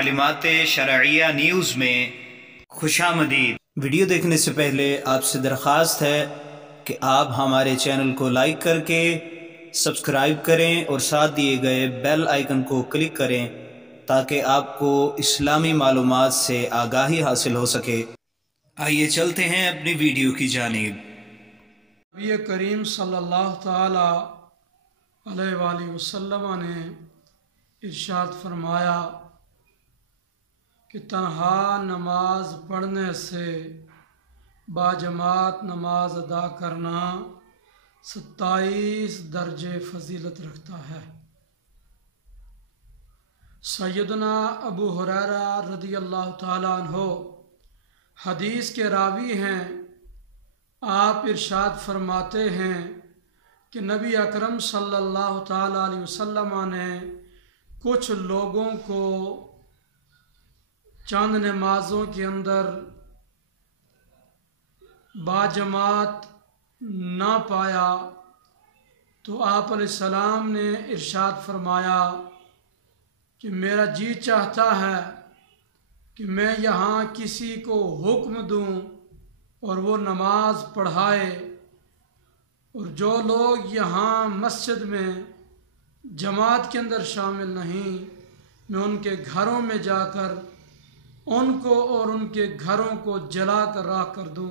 تعلیمات شرعیہ نیوز میں خوش آمدید۔ ویڈیو دیکھنے سے پہلے آپ سے درخواست ہے کہ آپ ہمارے چینل کو لائک کر کے سبسکرائب کریں اور ساتھ دیے گئے بیل آئیکن کو کلک کریں تاکہ آپ کو اسلامی معلومات سے آگاہی حاصل ہو سکے۔ آئیے چلتے ہیں اپنی ویڈیو کی جانب۔ نبی کریم صلی اللہ تعالی علیہ وآلہ وسلم نے ارشاد فرمایا کہ تنہا نماز پڑھنے سے باجماعت نماز ادا کرنا 27 درجے فضیلت رکھتا ہے۔ سیدنا ابو ہریرہ رضی اللہ تعالیٰ عنہ حدیث کے راوی ہیں۔ آپ ارشاد فرماتے ہیں کہ نبی اکرم صلی اللہ تعالیٰ علیہ وسلم نے کچھ لوگوں کو چند نمازوں کے اندر باجماعت نہ پایا تو آپ علیہ السلام نے ارشاد فرمایا کہ میرا جی چاہتا ہے کہ میں یہاں کسی کو حکم دوں اور وہ نماز پڑھائے، اور جو لوگ یہاں مسجد میں جماعت کے اندر شامل نہیں، میں ان کے گھروں میں جا کر ان کو اور ان کے گھروں کو جلا کر راکھ کر دوں۔